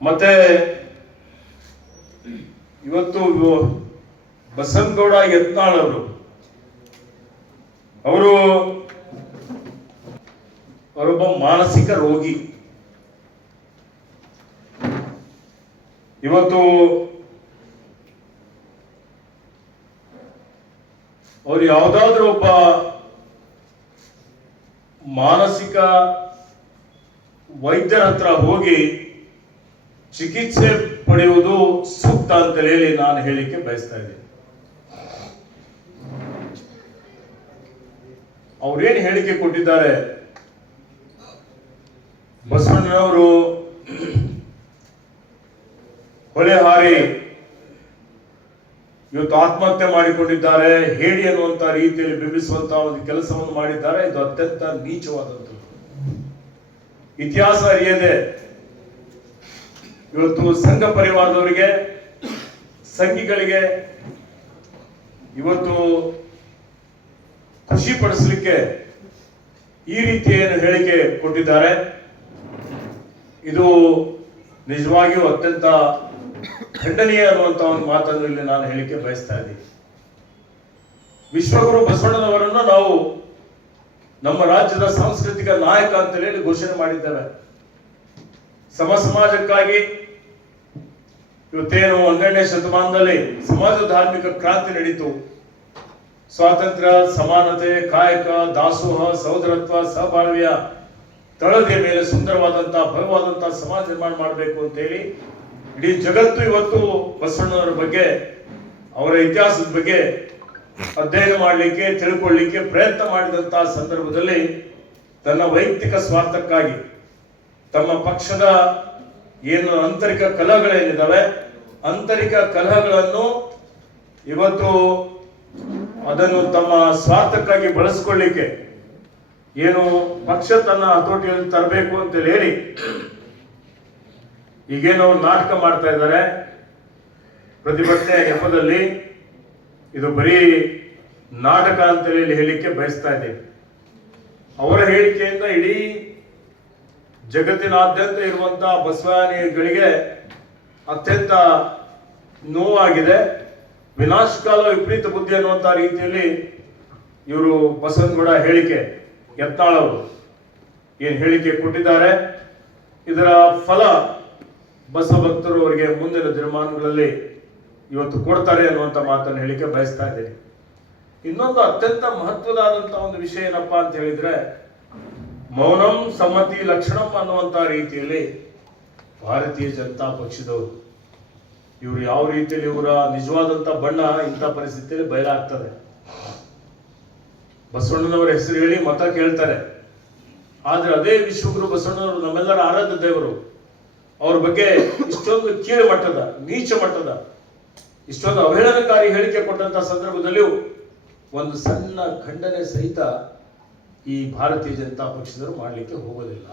ಮತ್ತೆ ಇವತ್ತು ಬಸನಗೌಡ ಯತ್ನಾಳ್ ಅವರು. ಅವರು ಅವರೊಬ್ಬ ಮಾನಸಿಕ ರೋಗಿ. ಇವತ್ತು ಅವ್ರು ಯಾವುದಾದ್ರೂ ಒಬ್ಬ ಮಾನಸಿಕ ವೈದ್ಯರ ಹತ್ರ ಹೋಗಿ ಚಿಕಿತ್ಸೆ ಪಡೆಯುವುದು ಸೂಕ್ತ ಅಂತ ಹೇಳಿ ನಾನು ಹೇಳಿಕೆ ಬಯಸ್ತಾ ಇದ್ದೀನಿ. ಅವ್ರೇನು ಹೇಳಿಕೆ ಕೊಟ್ಟಿದ್ದಾರೆ? ಬಸವಣ್ಣನವರು ಹೊಳೆ ಹಾರಿ ಇವತ್ತು ಆತ್ಮಹತ್ಯೆ ಮಾಡಿಕೊಂಡಿದ್ದಾರೆ ಹೇಳಿ ಅನ್ನುವಂತ ರೀತಿಯಲ್ಲಿ ಬಿಂಬಿಸುವಂತಹ ಒಂದು ಕೆಲಸವನ್ನು ಮಾಡಿದ್ದಾರೆ. ಇದು ಅತ್ಯಂತ ನೀಚವಾದಂಥದ್ದು. ಇತಿಹಾಸ ಅರಿಯದೆ ಇವತ್ತು ಸಂಘ ಪರಿವಾರದವರಿಗೆ, ಸಂಘಿಗಳಿಗೆ ಇವತ್ತು ಖುಷಿ ಪಡಿಸಲಿಕ್ಕೆ ಈ ರೀತಿಯ ಹೇಳಿಕೆ ಕೊಟ್ಟಿದ್ದಾರೆ. ಇದು ನಿಜವಾಗಿಯೂ ಅತ್ಯಂತ ಖಂಡನೀಯ ಅನ್ನುವಂತ ಒಂದು ಮಾತನ್ನು ಇಲ್ಲಿ ನಾನು ಹೇಳಿಕೆ ಬಯಸ್ತಾ ಇದ್ದೀನಿ. ವಿಶ್ವಗುರು ಬಸವಣ್ಣನವರನ್ನು ನಾವು ನಮ್ಮ ರಾಜ್ಯದ ಸಾಂಸ್ಕೃತಿಕ ನಾಯಕ ಅಂತ ಹೇಳಿ ಘೋಷಣೆ ಮಾಡಿದ್ದೇವೆ ಸಮ ಸಮಾಜಕ್ಕಾಗಿ ಇವತ್ತೇನು ಹನ್ನೆರಡನೇ ಶತಮಾನದಲ್ಲಿ ಸಮಾಜ ಧಾರ್ಮಿಕ ಕ್ರಾಂತಿ ನಡೀತು. ಸ್ವಾತಂತ್ರ್ಯ, ಸಮಾನತೆ, ಕಾಯಕ, ದಾಸೋಹ, ಸಹೋದರತ್ವ, ಸಹಬಾಳ್ವೆಯ ತಳದಿಯ ಮೇಲೆ ಸುಂದರವಾದಂತಹ ಭವ್ಯವಾದಂತಹ ಸಮಾಜ ನಿರ್ಮಾಣ ಮಾಡಬೇಕು ಅಂತ ಹೇಳಿ ಇಡೀ ಜಗತ್ತು ಇವತ್ತು ಬಸವಣ್ಣನವರ ಬಗ್ಗೆ, ಅವರ ಇತಿಹಾಸದ ಬಗ್ಗೆ ಅಧ್ಯಯನ ಮಾಡಲಿಕ್ಕೆ, ತಿಳ್ಕೊಳ್ಳಿಕ್ಕೆ ಪ್ರಯತ್ನ ಮಾಡಿದಂತಹ ಸಂದರ್ಭದಲ್ಲಿ ತನ್ನ ವೈಯಕ್ತಿಕ ಸ್ವಾರ್ಥಕ್ಕಾಗಿ ತಮ್ಮ ಪಕ್ಷದ ಏನು ಆಂತರಿಕ ಕಲಹಗಳೇನಿದ್ದಾವೆ ಆಂತರಿಕ ಕಲಹಗಳನ್ನು ಇವತ್ತು ಅದನ್ನು ತಮ್ಮ ಸ್ವಾರ್ಥಕ್ಕಾಗಿ ಬಳಸ್ಕೊಳ್ಳಿಕ್ಕೆ ಏನು ಪಕ್ಷ ತನ್ನ ಹತೋಟಿಯಲ್ಲಿ ತರಬೇಕು ಅಂತ ಹೇಳಿ, ಈಗೇನು ನಾಟಕ ಮಾಡ್ತಾ ಇದ್ದಾರೆ. ಪ್ರತಿಭಟನೆ ನೆಪದಲ್ಲಿ ಇದು ಬರೀ ನಾಟಕ ಅಂತ ಹೇಳಿ ಹೇಳಿಕ್ಕೆ ಬಯಸ್ತಾ ಇದ್ದೇವೆ ಅವರ ಹೇಳಿಕೆಯಿಂದ ಇಡೀ ಜಗತ್ತಿನಾದ್ಯಂತ ಇರುವಂತಹ ಬಸವಾನಿಗಳಿಗೆ ಅತ್ಯಂತ ನೋವಾಗಿದೆ. ವಿನಾಶಕಾಲ ವಿಪರೀತ ಬುದ್ಧಿ ಅನ್ನುವಂತ ರೀತಿಯಲ್ಲಿ ಇವರು ಬಸವನಗೌಡ ಹೇಳಿಕೆ, ಯತ್ನಾಳ್ ಅವರು ಏನು ಹೇಳಿಕೆ ಕೊಟ್ಟಿದ್ದಾರೆ. ಇದರ ಫಲ ಬಸವ ಭಕ್ತರು ಅವರಿಗೆ ಮುಂದಿನ ದಿನಮಾನಗಳಲ್ಲಿ ಇವತ್ತು ಕೊಡ್ತಾರೆ ಅನ್ನುವಂಥ ಮಾತನ್ನು ಹೇಳಿಕೆ ಬಯಸ್ತಾ ಇದ್ದೀನಿ. ಇನ್ನೊಂದು ಅತ್ಯಂತ ಮಹತ್ವದಾದಂತಹ ಒಂದು ವಿಷಯ ಏನಪ್ಪಾ ಅಂತ ಹೇಳಿದ್ರೆ ಮೌನಂ ಸಮ್ಮತಿ ಲಕ್ಷಣಂ ಅನ್ನುವಂಥ ರೀತಿಯಲ್ಲಿ ಭಾರತೀಯ ಜನತಾ ಪಕ್ಷದವರು ಇವರು ಯಾವ ರೀತಿಯಲ್ಲಿ ಇವರ ನಿಜವಾದಂತ ಬಣ್ಣ ಇಂಥ ಪರಿಸ್ಥಿತಿಯಲ್ಲಿ ಬಯಲಾಗ್ತದೆ. ಬಸವಣ್ಣನವರ ಹೆಸರು ಹೇಳಿ ಮತ ಕೇಳ್ತಾರೆ. ಆದ್ರೆ ಅದೇ ವಿಶ್ವಗುರು ಬಸವಣ್ಣನವರು ನಮ್ಮೆಲ್ಲರ ಆರಾಧ್ಯ ದೇವರು. ಅವ್ರ ಬಗ್ಗೆ ಇಷ್ಟೊಂದು ಕೀಳು ಮಟ್ಟದ, ನೀಚ ಮಟ್ಟದ, ಇಷ್ಟೊಂದು ಅವಹೇಳನಕಾರಿ ಹೇಳಿಕೆ ಕೊಟ್ಟಂತ ಸಂದರ್ಭದಲ್ಲಿಯೂ ಒಂದು ಸಣ್ಣ ಖಂಡನೆ ಸಹಿತ ಈ ಭಾರತೀಯ ಜನತಾ ಪಕ್ಷದವರು ಮಾಡಲಿಕ್ಕೆ ಹೋಗೋದಿಲ್ಲ.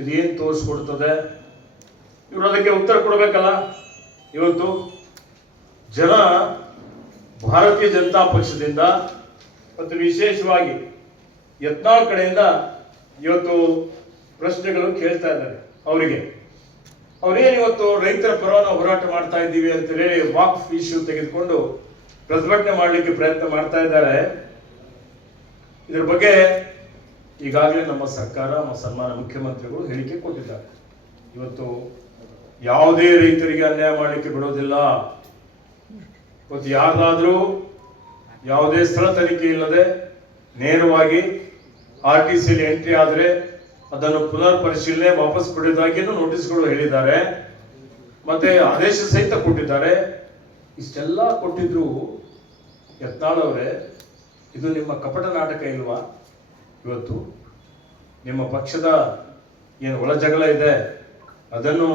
ಇದೇನು ತೋರಿಸ್ಕೊಡ್ತದೆ? ಇವರು ಅದಕ್ಕೆ ಉತ್ತರ ಕೊಡಬೇಕಲ್ಲ? ಇವತ್ತು ಜನ ಭಾರತೀಯ ಜನತಾ ಪಕ್ಷದಿಂದ ಮತ್ತು ವಿಶೇಷವಾಗಿ ಯತ್ನಾಳ್ ಕಡೆಯಿಂದ ಇವತ್ತು ಪ್ರಶ್ನೆಗಳು ಕೇಳ್ತಾ ಇದ್ದಾರೆ ಅವರಿಗೆ. ಅವರೇನು ಇವತ್ತು ರೈತರ ಪರವಾನ ಹೋರಾಟ ಮಾಡ್ತಾ ಇದ್ದೀವಿ ಅಂತ ಹೇಳಿ ವಾಕ್ ಇಶ್ಯೂ ತೆಗೆದುಕೊಂಡು ಪ್ರತಿಭಟನೆ ಮಾಡಲಿಕ್ಕೆ ಪ್ರಯತ್ನ ಮಾಡ್ತಾ ಇದ್ದಾರೆ. ಇದ್ರ ಬಗ್ಗೆ ಈಗಾಗಲೇ ನಮ್ಮ ಸರ್ಕಾರ ನಮ್ಮ ಸನ್ಮಾನ ಮುಖ್ಯಮಂತ್ರಿಗಳು ಹೇಳಿಕೆ ಕೊಟ್ಟಿದ್ದಾರೆ. ಇವತ್ತು ಯಾವುದೇ ರೈತರಿಗೆ ಅನ್ಯಾಯ ಮಾಡಲಿಕ್ಕೆ ಬಿಡೋದಿಲ್ಲ. ಇವತ್ತು ಯಾರ್ದಾದ್ರೂ ಯಾವುದೇ ಸ್ಥಳ ತನಿಖೆ ಇಲ್ಲದೆ ನೇರವಾಗಿ ಆರ್ ಟಿ ಸಿಲಿ ಎಂಟ್ರಿ ಆದರೆ ಅದನ್ನು ಪುನರ್ ಪರಿಶೀಲನೆ ವಾಪಸ್ ಪಡೆಯೋದಾಗಿಯೂ ನೋಟಿಸ್ಗಳು ಹೇಳಿದ್ದಾರೆ. ಮತ್ತೆ ಆದೇಶ ಸಹಿತ ಕೊಟ್ಟಿದ್ದಾರೆ. ಇಷ್ಟೆಲ್ಲ ಕೊಟ್ಟಿದ್ರು ಯತ್ನಾಳ್ ಇದು ನಿಮ್ಮ ಕಪಟ ನಾಟಕ ಇಲ್ವಾ? ಇವತ್ತು ನಿಮ್ಮ ಪಕ್ಷದ ಏನು ಒಳ ಜಗಳ ಇದೆ, ಅದನ್ನು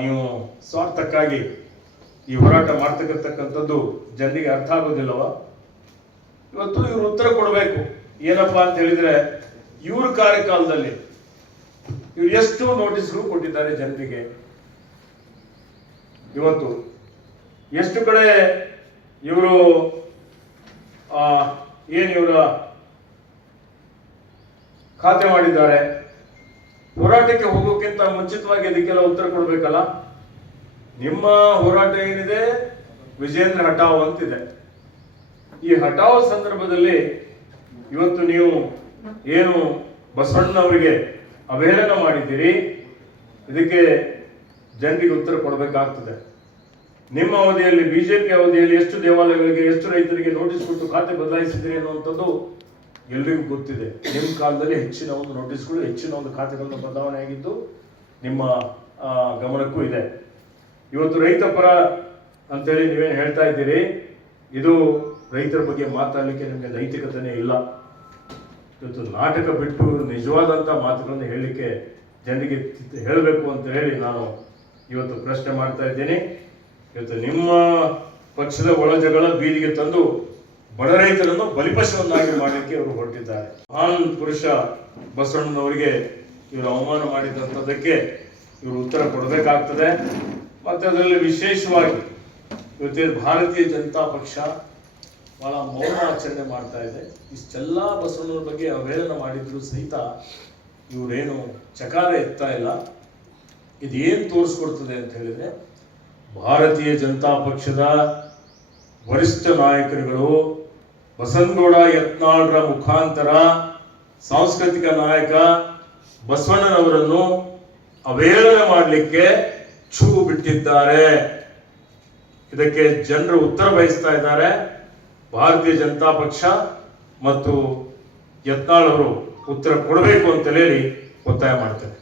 ನೀವು ಸ್ವಾರ್ಥಕ್ಕಾಗಿ ಈ ಹೋರಾಟ ಮಾಡ್ತಕ್ಕಂಥದ್ದು ಜನರಿಗೆ ಅರ್ಥ ಆಗೋದಿಲ್ಲವ? ಇವತ್ತು ಇವರು ಉತ್ತರ ಕೊಡಬೇಕು. ಏನಪ್ಪಾ ಅಂತ ಹೇಳಿದ್ರೆ, ಇವ್ರ ಕಾರ್ಯಕಾಲದಲ್ಲಿ ಇವ್ರು ಎಷ್ಟು ನೋಟಿಸ್ಗಳು ಕೊಟ್ಟಿದ್ದಾರೆ ಜನರಿಗೆ? ಇವತ್ತು ಎಷ್ಟು ಕಡೆ ಇವರು ಏನು ಇವರ ಖಾತೆ ಮಾಡಿದ್ದಾರೆ? ಹೋರಾಟಕ್ಕೆ ಹೋಗೋಕ್ಕಿಂತ ಮುಂಚಿತವಾಗಿ ಇದಕ್ಕೆಲ್ಲ ಉತ್ತರ ಕೊಡ್ಬೇಕಲ್ಲ? ನಿಮ್ಮ ಹೋರಾಟ ಏನಿದೆ? ವಿಜೇಂದ್ರ ಹಠಾವ್ ಅಂತಿದೆ. ಈ ಹಠಾವ್ ಸಂದರ್ಭದಲ್ಲಿ ಇವತ್ತು ನೀವು ಏನು ಬಸವಣ್ಣನವರಿಗೆ ಅವಹೇಳನ ಮಾಡಿದ್ದೀರಿ? ಇದಕ್ಕೆ ಜನರಿಗೆ ಉತ್ತರ ಕೊಡಬೇಕಾಗ್ತದೆ. ನಿಮ್ಮ ಅವಧಿಯಲ್ಲಿ ಬಿಜೆಪಿ ಅವಧಿಯಲ್ಲಿ ಎಷ್ಟು ದೇವಾಲಯಗಳಿಗೆ, ಎಷ್ಟು ರೈತರಿಗೆ ನೋಟಿಸ್ ಕೊಟ್ಟು ಖಾತೆ ಬದಲಾಯಿಸಿದ್ರಿ ಅನ್ನುವಂಥದ್ದು ಎಲ್ರಿಗೂ ಗೊತ್ತಿದೆ. ನಿಮ್ಮ ಕಾಲದಲ್ಲಿ ಹೆಚ್ಚಿನ ಒಂದು ನೋಟಿಸ್ಗಳು ಹೆಚ್ಚಿನ ಒಂದು ಖಾತೆಗಳನ್ನು ಬದಲಾವಣೆ ಆಗಿದ್ದು ನಿಮ್ಮ ಗಮನಕ್ಕೂ ಇದೆ. ಇವತ್ತು ರೈತ ಪರ ಅಂತೇಳಿ ನೀವೇನು ಹೇಳ್ತಾ ಇದ್ದೀರಿ, ಇದು ರೈತರ ಬಗ್ಗೆ ಮಾತಾಡಲಿಕ್ಕೆ ನಿಮಗೆ ನೈತಿಕತೆನೇ ಇಲ್ಲ. ಇವತ್ತು ನಾಟಕ ಬಿಟ್ಟು ನಿಜವಾದಂಥ ಮಾತುಗಳನ್ನು ಹೇಳಲಿಕ್ಕೆ ಜನರಿಗೆ ಹೇಳಬೇಕು ಅಂತ ಹೇಳಿ ನಾನು ಇವತ್ತು ಪ್ರಶ್ನೆ ಮಾಡ್ತಾ ಇದ್ದೀನಿ. ಇವತ್ತು ನಿಮ್ಮ ಪಕ್ಷದ ಒಳಜಗಳ ಬೀದಿಗೆ ತಂದು ಬಡ ರೈತರನ್ನು ಬಲಿಪಶುವನ್ನಾಗಿ ಮಾಡಲಿಕ್ಕೆ ಅವರು ಹೊರಟಿದ್ದಾರೆ. ಮಹಾನ್ ಪುರುಷ ಬಸವಣ್ಣನವರಿಗೆ ಇವರು ಅವಮಾನ ಮಾಡಿದಂಥದ್ದಕ್ಕೆ ಇವರು ಉತ್ತರ ಕೊಡಬೇಕಾಗ್ತದೆ. ಮತ್ತೆ ಅದರಲ್ಲಿ ವಿಶೇಷವಾಗಿ ಇವತ್ತೇ ಭಾರತೀಯ ಜನತಾ ಪಕ್ಷ ಬಹಳ ಮೌನ ಆಚರಣೆ ಮಾಡ್ತಾ ಇದೆ. ಇಷ್ಟೆಲ್ಲ ಬಸವಣ್ಣವ್ರ ಬಗ್ಗೆ ಅವಹೇಳನ ಮಾಡಿದ್ರು ಸಹಿತ ಇವರೇನು ಚಕಾರ ಎತ್ತಾ ಇಲ್ಲ. ಇದೇನು ತೋರಿಸ್ಕೊಡ್ತದೆ ಅಂತ ಹೇಳಿದ್ರೆ ಭಾರತೀಯ ಜನತಾ ಪಕ್ಷದ ವರಿಷ್ಠ ನಾಯಕರುಗಳು ಬಸನಗೌಡ ಯತ್ನಾಳ್ರ ಮುಖಾಂತರ ಸಾಂಸ್ಕೃತಿಕ ನಾಯಕ ಬಸವಣ್ಣನವರನ್ನು ಅವೇಳನ ಮಾಡಲಿಕ್ಕೆ ಛೂ ಬಿಟ್ಟಿದ್ದಾರೆ. ಇದಕ್ಕೆ ಜನರು ಉತ್ತರ ಬಯಸ್ತಾ ಇದ್ದಾರೆ. ಭಾರತೀಯ ಜನತಾ ಪಕ್ಷ ಮತ್ತು ಯತ್ನಾಳ್ ಅವರು ಉತ್ತರ ಕೊಡಬೇಕು ಅಂತ ಹೇಳಿ ಒತ್ತಾಯ ಮಾಡ್ತೇನೆ.